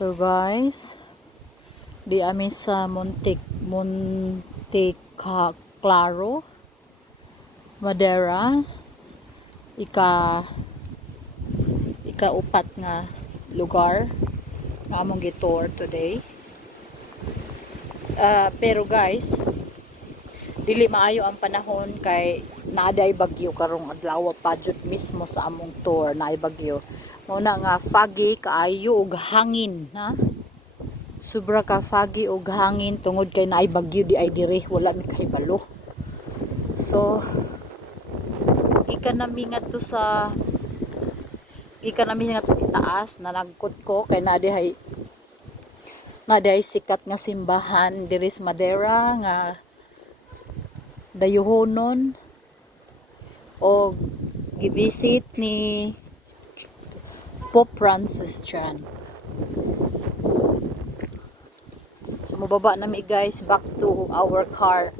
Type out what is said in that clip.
So guys, di ami sa Claro, Madeira, ika-upat nga lugar nga among gitour today. Pero guys, dili maayo ang panahon kay naaday bagyo karong adlaw pa jud mismo sa among tour naay bagyo. Muna nga foggy kaayo ug hangin, ha? Sobra ka foggy ug hangin tungod kay naay bagyo di ay dire, wala mi kahibalo. So ika nami nga to sa itaas na nagkot ko kay naaday sikat nga simbahan diri sa Madeira nga dayuhonon o givisit ni Pope Francis dyan. So mababa nami guys, back to our car.